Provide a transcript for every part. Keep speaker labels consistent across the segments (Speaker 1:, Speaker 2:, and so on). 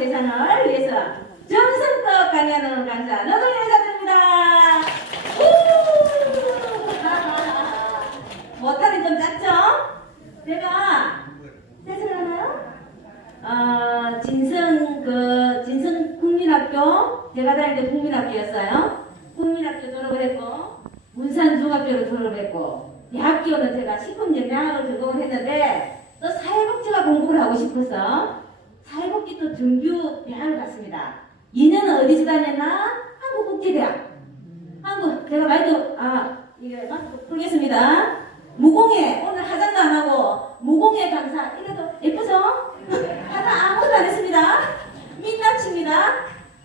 Speaker 1: 세상을 위해서 정성껏 강의하는 강사 노동희 여자입니다. 못하는 좀 작죠? 제가 세상을 하나요? 어, 진성 그 진성 국민학교 제가 다닐 때 국민학교였어요. 국민학교 졸업을 했고 문산 중학교를 졸업을 했고 대학교는 제가 식품 영양학을 전공을 했는데 또 사회복지가 공부를 하고 싶어서 또 등교 대학을 갔습니다. 2년은 어디서 다녔나? 한국국제대학. 한국 제가 말도 아 이게 막 풀겠습니다. 무공예 오늘 화장도 안 하고 무공예 강사 이래도 예쁘죠? 화장 아무것도 안 했습니다. 민낯입니다.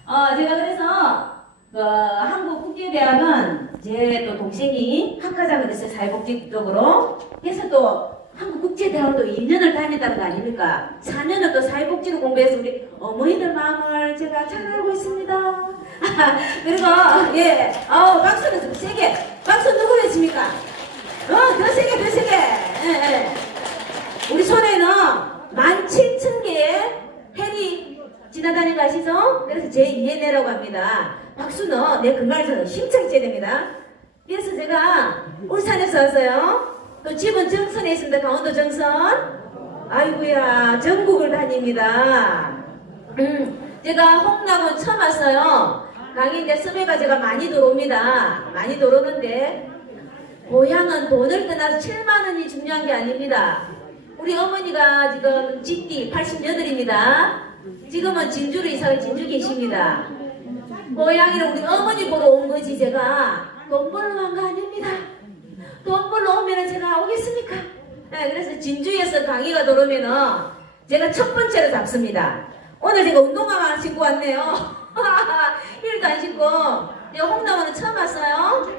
Speaker 1: 어 제가 그래서 그 한국국제대학은 제 또 동생이 학과장을 했어요 사회복지 쪽으로 그래서 또 한국국제대학을 또 2년을 다녔다는 거 아닙니까? 4년을 또 사회복지를 공부해서 우리 어머니들 마음을 제가 잘 알고 있습니다. 그리고 예, 어 박수는 좀 세게. 박수 누구 해줍니까? 어, 더 세게, 더 세게. 예, 예. 우리 손에는 17,000개의 헬이 지나다니는 거 아시죠? 그래서 제2의 내라고 합니다. 박수는 내 건강에서 심차게 째야 됩니다. 그래서 제가 울산에서 왔어요. 또 집은 정선에 있습니다. 강원도 정선. 아이고야, 전국을 다닙니다. 음, 제가 홍남은 처음 왔어요. 강의 이제 섭외가 제가 많이 들어옵니다. 많이 들어오는데, 고향은 돈을 떠나서 7만 원이 중요한 게 아닙니다. 우리 어머니가 지금 GT 88입니다. 지금은 진주로 이사를 진주 계십니다. 고향이는 우리 어머니 보러 온 거지 제가 돈 벌러 간 거 아닙니다. 돈 벌러 오 면은 제가 오겠습니까? 네, 그래서 진주에서 강의가 들어오면은 제가 첫 번째로 잡습니다. 오늘 제가 운동화만 신고 왔네요. 힐도 안 신고. 제가 홍남원은 처음 왔어요.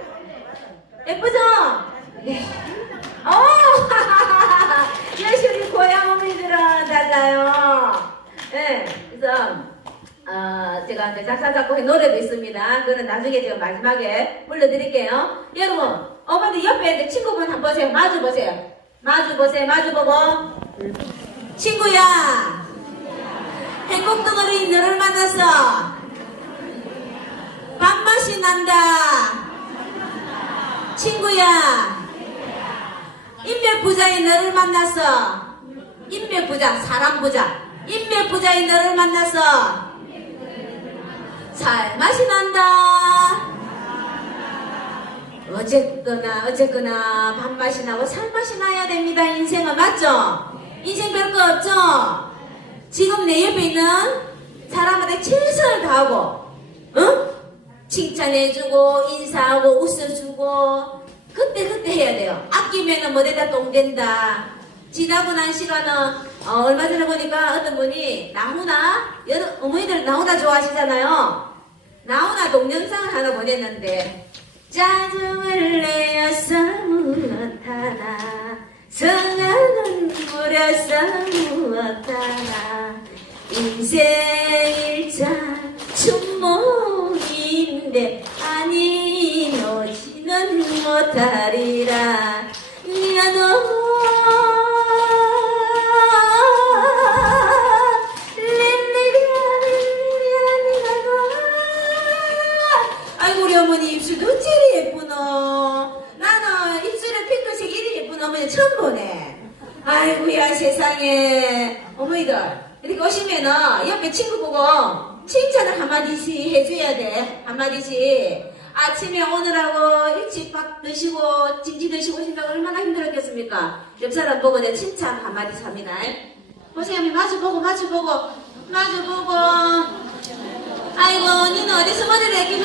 Speaker 1: 예쁘죠? 네. 오! 역시 우리 고향 어머니들은 달라요. 네, 그래서 작사 작곡의 노래도 있습니다. 그거는 나중에 제가 마지막에 불러드릴게요. 여러분, 어머니 옆에 있는 친구분 한번 보세요. 마주 보세요. 마주 보세요. 마주 보고. 친구야, 행복 덩어리 너를 만났어. 밥맛이 난다. 친구야, 인맥 부자의 너를 만났어. 인맥 부자, 사람 부자. 인맥 부자의 너를 만났어. 살 맛이 난다. 어쨌거나 어쨌거나 밥맛이 나고 살맛이 나야 됩니다. 인생은 맞죠? 인생 별거 없죠? 지금 내 옆에 있는 사람한테 최선을 다하고 응? 칭찬해주고 인사하고 웃어주고 그때 그때 해야 돼요. 아끼면은 뭐에다 똥된다. 지나고 난 시간은 어, 얼마 전에 보니까 어떤 분이 나훈아 어머니들 나훈아 좋아하시잖아요. 나훈아 동영상을 하나 보냈는데 짜증을 내어서 무엇하나 성화는 부려서 무엇하나 인생 일자 춘몽인데 아니 놓지는 못하리 어머니 입술도 어찌리 예쁘노? 나는 입술에 핑크색 이리 예쁜 어머니 처음 보네. 아이고야 세상에. 어머니들 이렇게 오시면은 옆에 친구 보고 칭찬을 한마디씩 해줘야 돼. 한마디씩. 아침에 오늘하고 일찍 밥 드시고 진지 드시고 오신다고 얼마나 힘들었겠습니까? 옆 사람 보고 내 칭찬 한마디 합니다 보세요 마주 보고 마주 보고. 마주 보고. 아이고 니는 어디서 머리를 이렇게